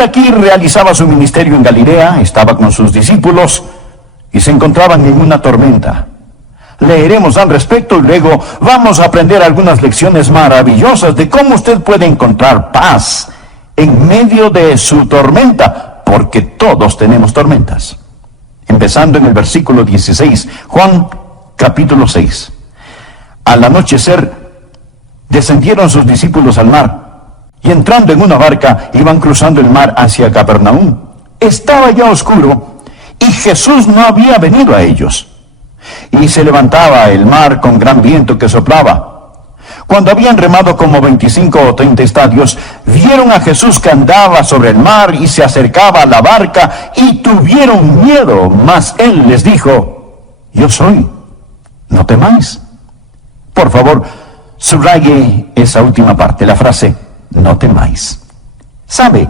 Aquí realizaba su ministerio en Galilea, estaba con sus discípulos y se encontraban en una tormenta. Leeremos al respecto y luego vamos a aprender algunas lecciones maravillosas de cómo usted puede encontrar paz en medio de su tormenta, porque todos tenemos tormentas. Empezando en el versículo 16, Juan capítulo 6. Al anochecer descendieron sus discípulos al mar, y entrando en una barca, iban cruzando el mar hacia Capernaum. Estaba ya oscuro, y Jesús no había venido a ellos. Y se levantaba el mar con gran viento que soplaba. Cuando habían remado como 25 o 30 estadios, vieron a Jesús que andaba sobre el mar y se acercaba a la barca, y tuvieron miedo. Mas él les dijo: yo soy, no temáis. Por favor, subraye esa última parte, la frase no temáis. ¿Sabe?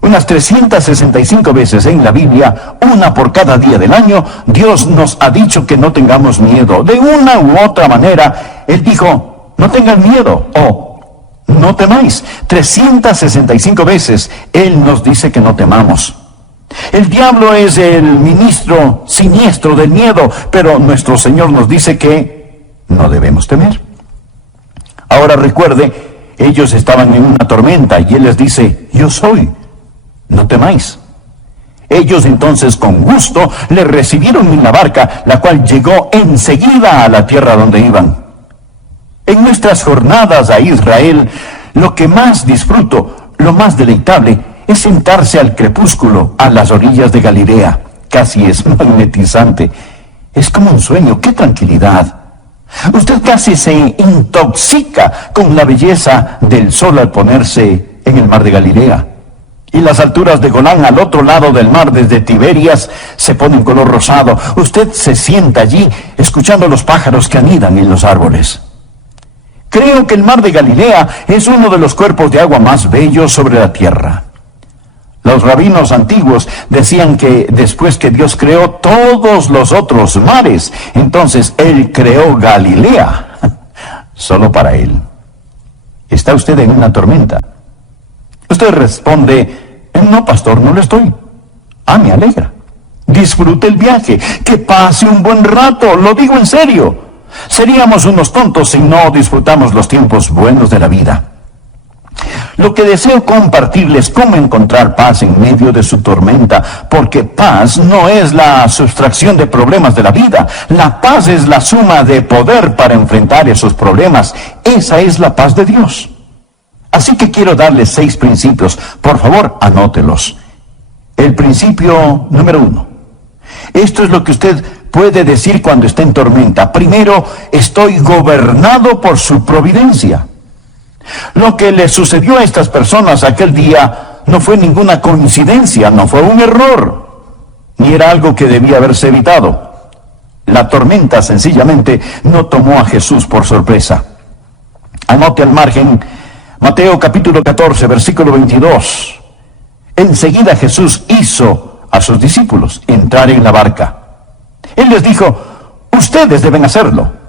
Unas 365 veces en la Biblia, una por cada día del año, Dios nos ha dicho que no tengamos miedo. De una u otra manera, Él dijo, no tengan miedo, o no temáis. 365 veces Él nos dice que no temamos. El diablo es el ministro siniestro del miedo, pero nuestro Señor nos dice que no debemos temer. Ahora recuerde, ellos estaban en una tormenta y Él les dice, yo soy, no temáis. Ellos entonces con gusto le recibieron en la barca, la cual llegó enseguida a la tierra donde iban. En nuestras jornadas a Israel, lo que más disfruto, lo más deleitable, es sentarse al crepúsculo a las orillas de Galilea. Casi es magnetizante. Es como un sueño, qué tranquilidad. Usted casi se intoxica con la belleza del sol al ponerse en el mar de Galilea. Y las alturas de Golán al otro lado del mar, desde Tiberias, se ponen color rosado. Usted se sienta allí escuchando los pájaros que anidan en los árboles. Creo que el mar de Galilea es uno de los cuerpos de agua más bellos sobre la tierra. Los rabinos antiguos decían que después que Dios creó todos los otros mares, entonces Él creó Galilea, solo para Él. ¿Está usted en una tormenta? Usted responde, no, pastor, no lo estoy. Ah, me alegra. Disfrute el viaje, que pase un buen rato, lo digo en serio. Seríamos unos tontos si no disfrutamos los tiempos buenos de la vida. Lo que deseo compartirles cómo encontrar paz en medio de su tormenta, porque paz no es la sustracción de problemas de la vida. La paz es la suma de poder para enfrentar esos problemas. Esa es la paz de Dios. Así que quiero darles 6 principios. Por favor, anótelos. El principio número 1. Esto es lo que usted puede decir cuando está en tormenta. Primero, estoy gobernado por su providencia. Lo que le sucedió a estas personas aquel día no fue ninguna coincidencia, no fue un error, ni era algo que debía haberse evitado. La tormenta sencillamente no tomó a Jesús por sorpresa. Anote al margen Mateo capítulo 14, versículo 22. Enseguida Jesús hizo a sus discípulos entrar en la barca. Él les dijo, ustedes deben hacerlo.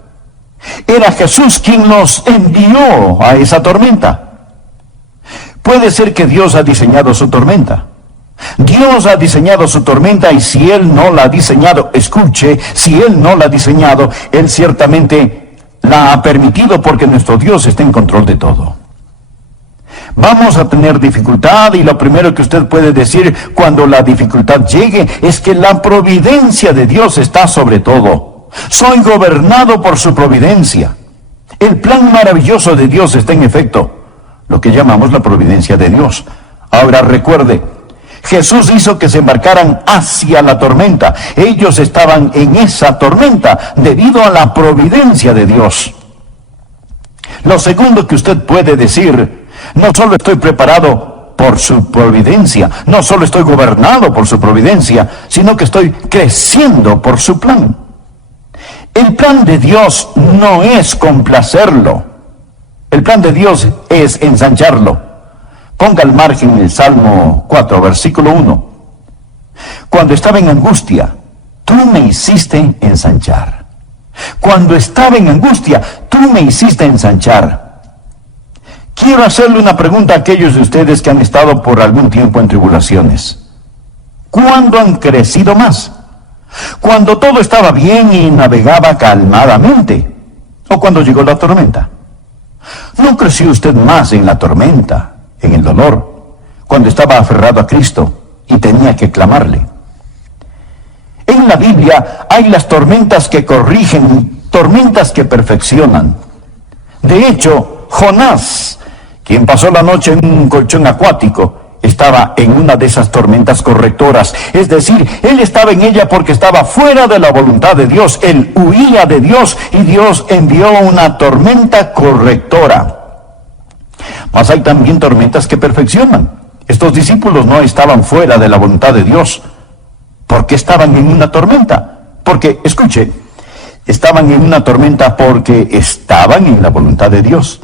Era Jesús quien los envió a esa tormenta. Puede ser que Dios ha diseñado su tormenta. Dios ha diseñado su tormenta y si Él no la ha diseñado, escuche, si Él no la ha diseñado, Él ciertamente la ha permitido porque nuestro Dios está en control de todo. Vamos a tener dificultad y lo primero que usted puede decir cuando la dificultad llegue es que la providencia de Dios está sobre todo. Soy gobernado por su providencia. El plan maravilloso de Dios está en efecto, lo que llamamos la providencia de Dios. Ahora recuerde, Jesús hizo que se embarcaran hacia la tormenta. Ellos estaban en esa tormenta debido a la providencia de Dios. Lo segundo que usted puede decir, no solo estoy preparado por su providencia, no solo estoy gobernado por su providencia, sino que estoy creciendo por su plan. El plan de Dios no es complacerlo. El plan de Dios es ensancharlo. Ponga al margen el Salmo 4, versículo 1. Cuando estaba en angustia, tú me hiciste ensanchar. Cuando estaba en angustia, tú me hiciste ensanchar. Quiero hacerle una pregunta a aquellos de ustedes que han estado por algún tiempo en tribulaciones. ¿Cuándo han crecido más? ¿Cuando todo estaba bien y navegaba calmadamente? ¿O cuando llegó la tormenta? ¿No creció usted más en la tormenta, en el dolor, cuando estaba aferrado a Cristo y tenía que clamarle? En la Biblia hay las tormentas que corrigen, tormentas que perfeccionan. De hecho, Jonás, quien pasó la noche en un colchón acuático, estaba en una de esas tormentas correctoras. Es decir, él estaba en ella porque estaba fuera de la voluntad de Dios. Él huía de Dios y Dios envió una tormenta correctora. Mas hay también tormentas que perfeccionan. Estos discípulos no estaban fuera de la voluntad de Dios. ¿Por qué estaban en una tormenta? Porque, escuche, estaban en una tormenta porque estaban en la voluntad de Dios.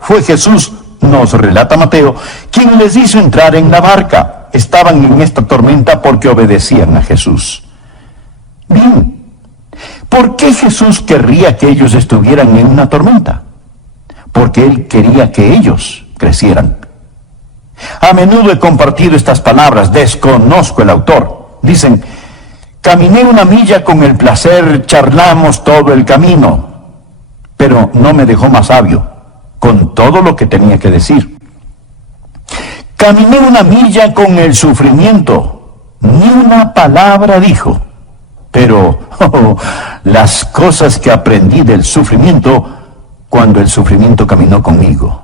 Fue Jesús, nos relata Mateo, quien les hizo entrar en la barca. Estaban en esta tormenta porque obedecían a Jesús. Bien, ¿por qué Jesús querría que ellos estuvieran en una tormenta? Porque Él quería que ellos crecieran. A menudo he compartido estas palabras, desconozco el autor. Dicen, caminé una milla con el placer, charlamos todo el camino, pero no me dejó más sabio con todo lo que tenía que decir. Caminé una milla con el sufrimiento, ni una palabra dijo, pero las cosas que aprendí del sufrimiento cuando el sufrimiento caminó conmigo.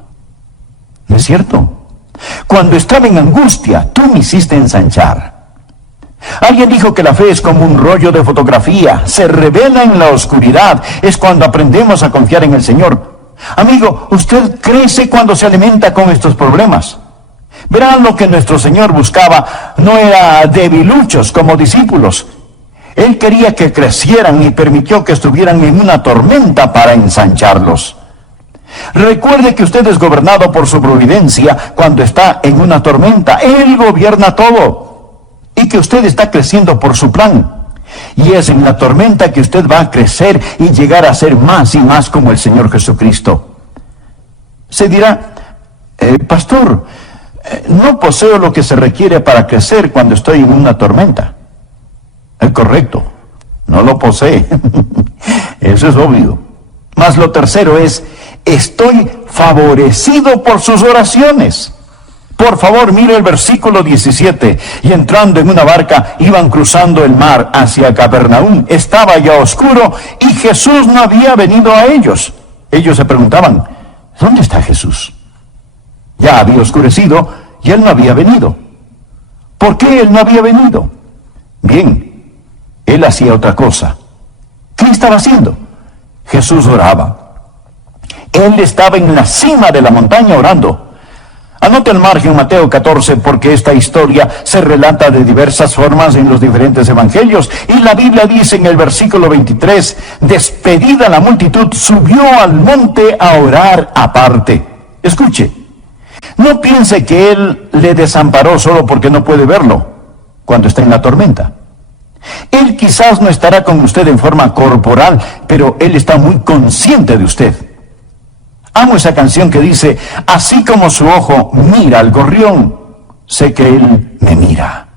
¿No es cierto? Cuando estaba en angustia, tú me hiciste ensanchar. Alguien dijo que la fe es como un rollo de fotografía, se revela en la oscuridad, es cuando aprendemos a confiar en el Señor. Amigo, usted crece cuando se alimenta con estos problemas. Verán, lo que nuestro Señor buscaba no era debiluchos como discípulos. Él quería que crecieran y permitió que estuvieran en una tormenta para ensancharlos. Recuerde que usted es gobernado por su providencia cuando está en una tormenta. Él gobierna todo. Y que usted está creciendo por su plan. Y es en la tormenta que usted va a crecer y llegar a ser más y más como el Señor Jesucristo. Se dirá, pastor, no poseo lo que se requiere para crecer cuando estoy en una tormenta. Es correcto, no lo posee. Eso es obvio. Mas lo tercero es, estoy favorecido por sus oraciones. Por favor, mire el versículo 17. Y entrando en una barca, iban cruzando el mar hacia Capernaum. Estaba ya oscuro y Jesús no había venido a ellos. Ellos se preguntaban, ¿dónde está Jesús? Ya había oscurecido y Él no había venido. ¿Por qué Él no había venido? Bien, Él hacía otra cosa. ¿Qué estaba haciendo? Jesús oraba. Él estaba en la cima de la montaña orando. Anote el margen Mateo 14 porque esta historia se relata de diversas formas en los diferentes evangelios. Y la Biblia dice en el versículo 23, despedida la multitud, subió al monte a orar aparte. Escuche, no piense que Él le desamparó solo porque no puede verlo cuando está en la tormenta. Él quizás no estará con usted en forma corporal, pero Él está muy consciente de usted. Amo esa canción que dice, así como su ojo mira al gorrión, sé que Él me mira.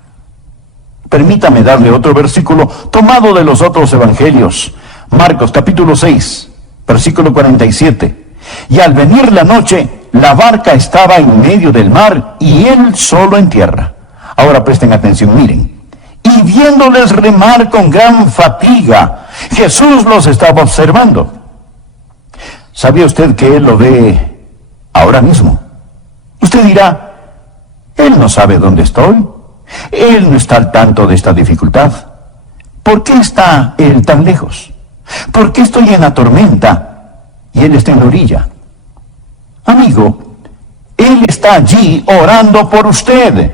Permítame darle otro versículo tomado de los otros evangelios. Marcos capítulo 6, versículo 47. Y al venir la noche, la barca estaba en medio del mar y Él solo en tierra. Ahora presten atención, miren. Y viéndoles remar con gran fatiga, Jesús los estaba observando. ¿Sabía usted que Él lo ve ahora mismo? Usted dirá, Él no sabe dónde estoy. Él no está al tanto de esta dificultad. ¿Por qué está Él tan lejos? ¿Por qué estoy en la tormenta y Él está en la orilla? Amigo, Él está allí orando por usted.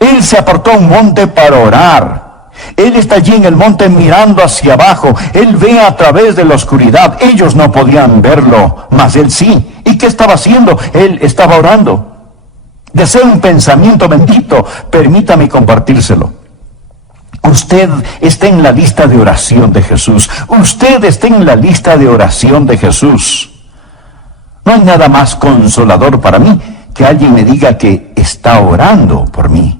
Él se apartó a un monte para orar. Él está allí en el monte mirando hacia abajo. Él ve a través de la oscuridad. Ellos no podían verlo, mas Él sí. ¿Y qué estaba haciendo? Él estaba orando. Deseo un pensamiento bendito. Permítame compartírselo. Usted está en la lista de oración de Jesús. Usted está en la lista de oración de Jesús. No hay nada más consolador para mí que alguien me diga que está orando por mí.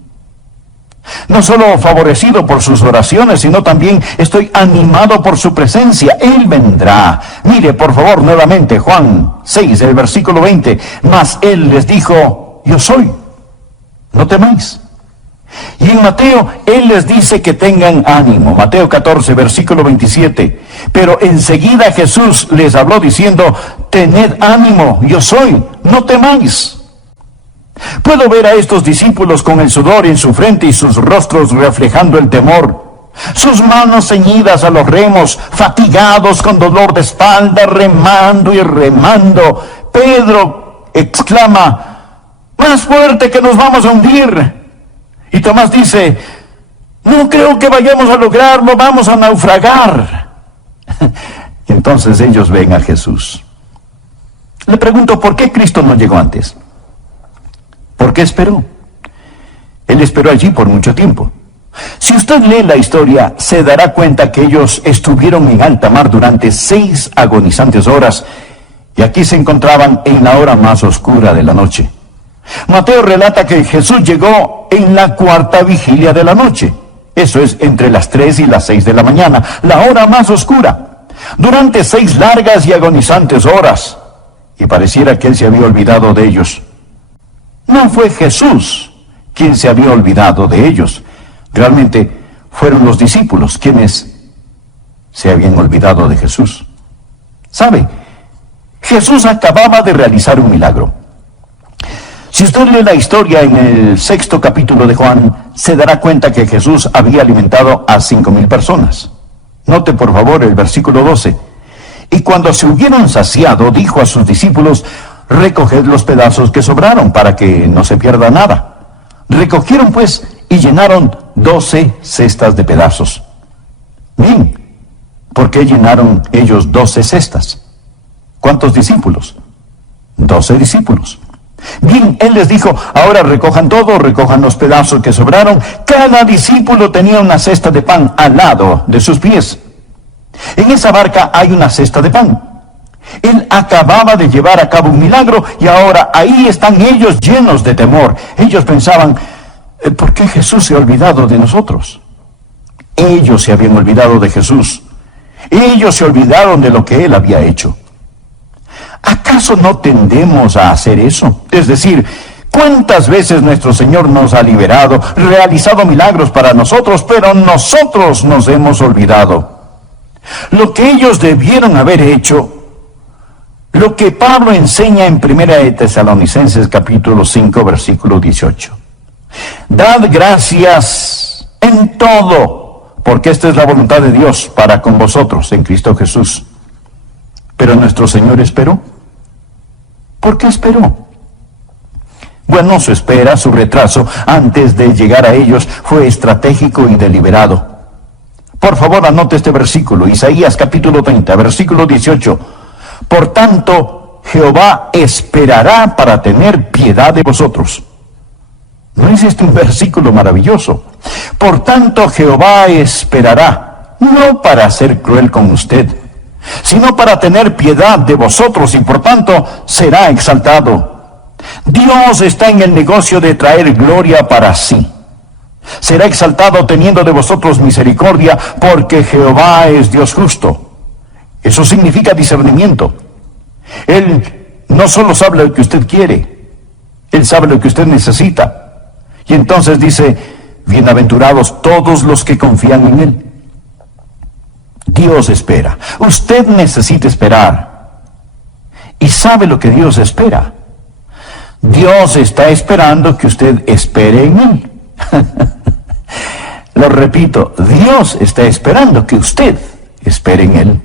No solo favorecido por sus oraciones, sino también estoy animado por su presencia. Él vendrá. Mire, por favor, nuevamente, Juan 6, el versículo 20. Mas Él les dijo, yo soy. No temáis. Y en Mateo, Él les dice que tengan ánimo. Mateo 14, versículo 27. Pero enseguida Jesús les habló diciendo, tened ánimo, yo soy, no temáis. Puedo ver a estos discípulos con el sudor en su frente y sus rostros reflejando el temor. Sus manos ceñidas a los remos, fatigados con dolor de espalda, remando y remando. Pedro exclama, más fuerte que nos vamos a hundir. Y Tomás dice, no creo que vayamos a lograrlo, vamos a naufragar. Y entonces ellos ven a Jesús. Le pregunto, ¿por qué Cristo no llegó antes? ¿Por qué esperó? Él esperó allí por mucho tiempo. Si usted lee la historia, se dará cuenta que ellos estuvieron en alta mar durante 6 agonizantes horas, y aquí se encontraban en la hora más oscura de la noche. Mateo relata que Jesús llegó en la 4ª vigilia de la noche. Eso es entre las 3 y las 6 de la mañana, la hora más oscura, durante 6 largas y agonizantes horas, y pareciera que Él se había olvidado de ellos. No fue Jesús quien se había olvidado de ellos. Realmente fueron los discípulos quienes se habían olvidado de Jesús. ¿Sabe? Jesús acababa de realizar un milagro. Si usted lee la historia en el 6º capítulo de Juan, se dará cuenta que Jesús había alimentado a 5,000 personas. Note por favor el versículo 12. Y cuando se hubieron saciado, dijo a sus discípulos, recoged los pedazos que sobraron para que no se pierda nada. Recogieron pues y llenaron 12 cestas de pedazos. Bien, ¿por qué llenaron ellos 12 cestas? ¿Cuántos discípulos? 12 discípulos. Bien, Él les dijo, ahora recojan todo, recojan los pedazos que sobraron. Cada discípulo tenía una cesta de pan al lado de sus pies. En esa barca hay una cesta de pan. Él acababa de llevar a cabo un milagro y ahora ahí están ellos llenos de temor. Ellos pensaban, ¿por qué Jesús se ha olvidado de nosotros? Ellos se habían olvidado de Jesús. Ellos se olvidaron de lo que Él había hecho. ¿Acaso no tendemos a hacer eso? Es decir, ¿cuántas veces nuestro Señor nos ha liberado, realizado milagros para nosotros, pero nosotros nos hemos olvidado? Lo que ellos debieron haber hecho, lo que Pablo enseña en 1 de Tesalonicenses capítulo 5, versículo 18. Dad gracias en todo, porque esta es la voluntad de Dios para con vosotros en Cristo Jesús. Pero nuestro Señor esperó. ¿Por qué esperó? Bueno, su espera, su retraso antes de llegar a ellos fue estratégico y deliberado. Por favor, anote este versículo, Isaías capítulo 30, versículo 18. Por tanto, Jehová esperará para tener piedad de vosotros. ¿No es este un versículo maravilloso? Por tanto, Jehová esperará, no para ser cruel con usted, sino para tener piedad de vosotros y por tanto será exaltado. Dios está en el negocio de traer gloria para sí. Será exaltado teniendo de vosotros misericordia, porque Jehová es Dios justo. Eso significa discernimiento. Él no solo sabe lo que usted quiere, Él sabe lo que usted necesita. Y entonces dice, bienaventurados todos los que confían en Él. Dios espera. Usted necesita esperar. ¿Y sabe lo que Dios espera? Dios está esperando que usted espere en Él. Lo repito, Dios está esperando que usted espere en Él.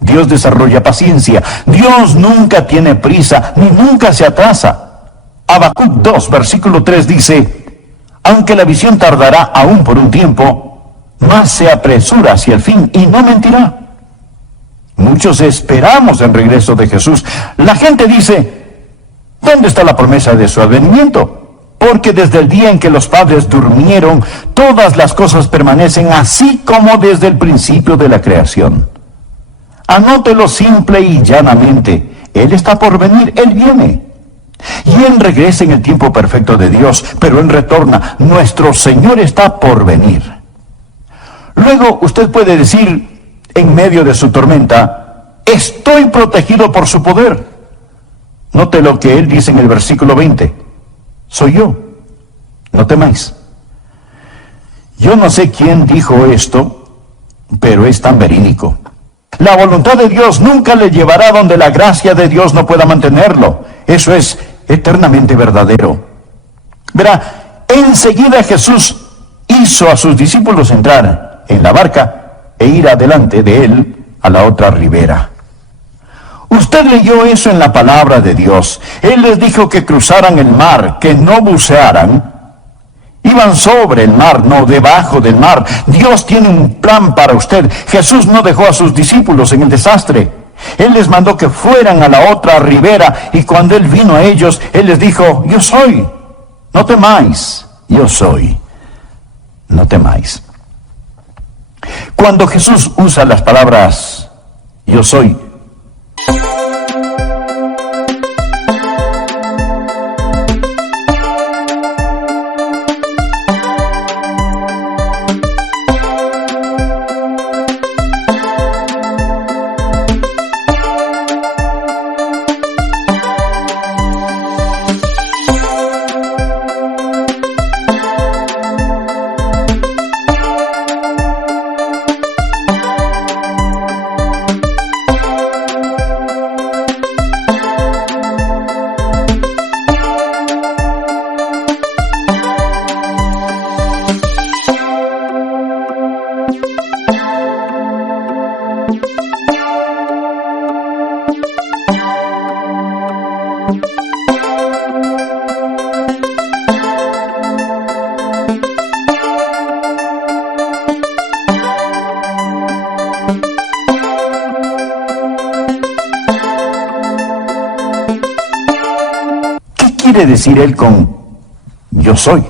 Dios desarrolla paciencia. Dios nunca tiene prisa, ni nunca se atrasa. Habacuc 2, versículo 3 dice, aunque la visión tardará aún por un tiempo, más se apresura hacia el fin y no mentirá. Muchos esperamos el regreso de Jesús. La gente dice, ¿dónde está la promesa de su advenimiento? Porque desde el día en que los padres durmieron, todas las cosas permanecen así como desde el principio de la creación. Anótelo simple y llanamente. Él está por venir, Él viene. Y Él regresa en el tiempo perfecto de Dios, pero Él retorna. Nuestro Señor está por venir. Luego usted puede decir, en medio de su tormenta, estoy protegido por su poder. Note lo que Él dice en el versículo 20. Soy yo, no temáis. Yo no sé quién dijo esto, pero es tan verídico. La voluntad de Dios nunca le llevará donde la gracia de Dios no pueda mantenerlo. Eso es eternamente verdadero. Verá, enseguida Jesús hizo a sus discípulos entrar en la barca e ir adelante de él a la otra ribera. Usted leyó eso en la palabra de Dios. Él les dijo que cruzaran el mar, que no bucearan. Iban sobre el mar, no debajo del mar. Dios tiene un plan para usted. Jesús no dejó a sus discípulos en el desastre. Él les mandó que fueran a la otra ribera, y cuando Él vino a ellos, Él les dijo, yo soy, no temáis, yo soy, no temáis. Cuando Jesús usa las palabras, yo soy, ¿qué quiere decir Él con yo soy?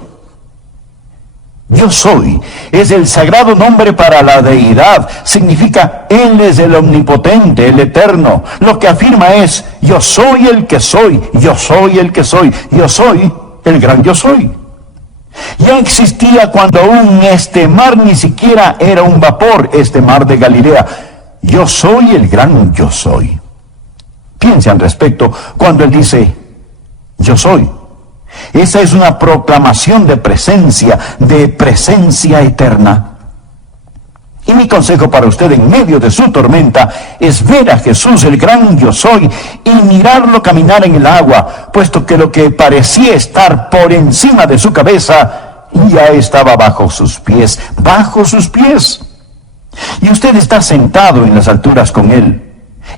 Yo soy es el sagrado nombre para la deidad. Significa Él es el omnipotente, el eterno. Lo que afirma es, yo soy el que soy, yo soy el que soy, yo soy el gran yo soy. Ya existía cuando aún este mar ni siquiera era un vapor, este mar de Galilea. Yo soy el gran yo soy. Piense al respecto cuando Él dice, yo soy. Esa es una proclamación de presencia eterna. Y mi consejo para usted en medio de su tormenta es ver a Jesús, el gran yo soy, y mirarlo caminar en el agua, puesto que lo que parecía estar por encima de su cabeza ya estaba bajo sus pies, bajo sus pies. Y usted está sentado en las alturas con Él,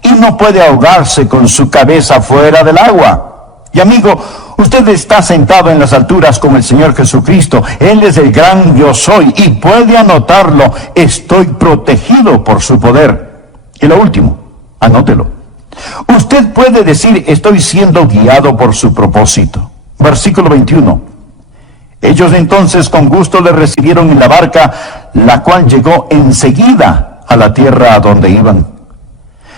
y no puede ahogarse con su cabeza fuera del agua. Y amigo, usted está sentado en las alturas con el Señor Jesucristo. Él es el gran yo soy, y puede anotarlo, estoy protegido por su poder. Y lo último, anótelo. Usted puede decir, estoy siendo guiado por su propósito. Versículo 21. Ellos entonces con gusto le recibieron en la barca, la cual llegó enseguida a la tierra a donde iban.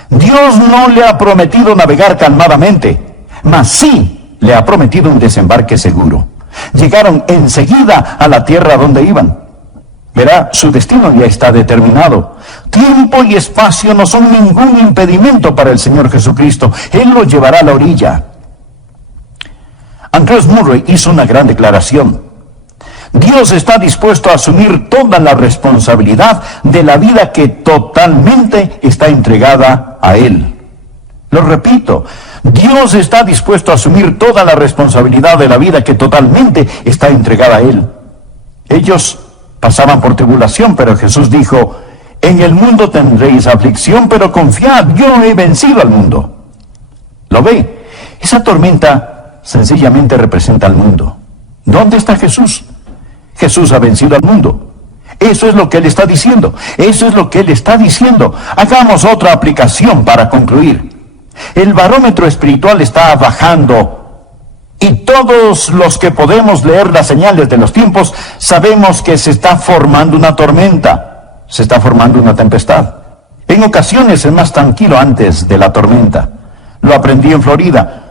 Dios no le ha prometido navegar calmadamente, mas sí le ha prometido un desembarque seguro. Llegaron enseguida a la tierra donde iban. Verá, su destino ya está determinado. Tiempo y espacio no son ningún impedimento para el Señor Jesucristo. Él lo llevará a la orilla. Andrew Murray hizo una gran declaración. Dios está dispuesto a asumir toda la responsabilidad de la vida que totalmente está entregada a Él. Lo repito, Dios está dispuesto a asumir toda la responsabilidad de la vida que totalmente está entregada a Él. Ellos pasaban por tribulación, pero Jesús dijo, en el mundo tendréis aflicción, pero confiad, yo he vencido al mundo. ¿Lo ve? Esa tormenta sencillamente representa al mundo. ¿Dónde está Jesús? Jesús ha vencido al mundo. Eso es lo que Él está diciendo. Eso es lo que Él está diciendo. Hagamos otra aplicación para concluir. El barómetro espiritual está bajando, y todos los que podemos leer las señales de los tiempos sabemos que se está formando una tormenta, se está formando una tempestad. En ocasiones es más tranquilo antes de la tormenta. Lo aprendí en Florida.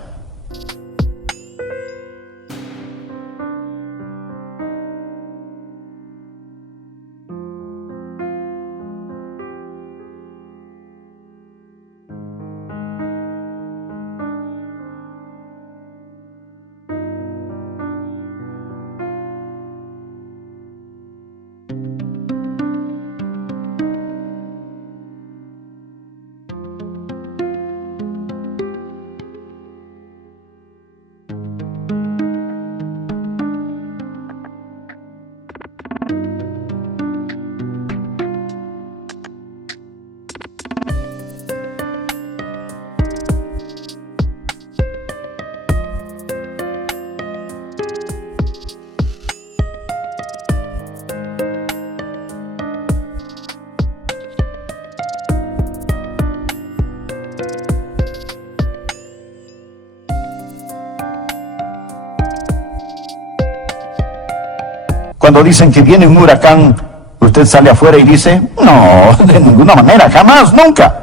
Cuando dicen que viene un huracán, usted sale afuera y dice, no, de ninguna manera, jamás, nunca.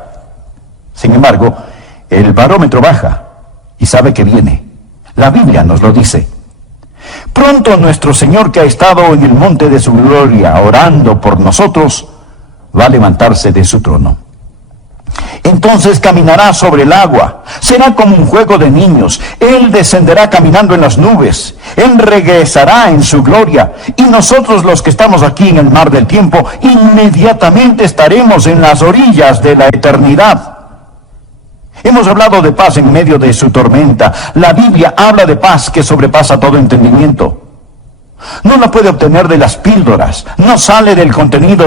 Sin embargo, el barómetro baja y sabe que viene. La Biblia nos lo dice. Pronto nuestro Señor, que ha estado en el monte de su gloria orando por nosotros, va a levantarse de su trono. Entonces caminará sobre el agua. Será como un juego de niños. Él descenderá caminando en las nubes. Él regresará en su gloria. Y nosotros, los que estamos aquí en el mar del tiempo, inmediatamente estaremos en las orillas de la eternidad. Hemos hablado de paz en medio de su tormenta. La Biblia habla de paz que sobrepasa todo entendimiento. No la puede obtener de las píldoras. No sale del contenido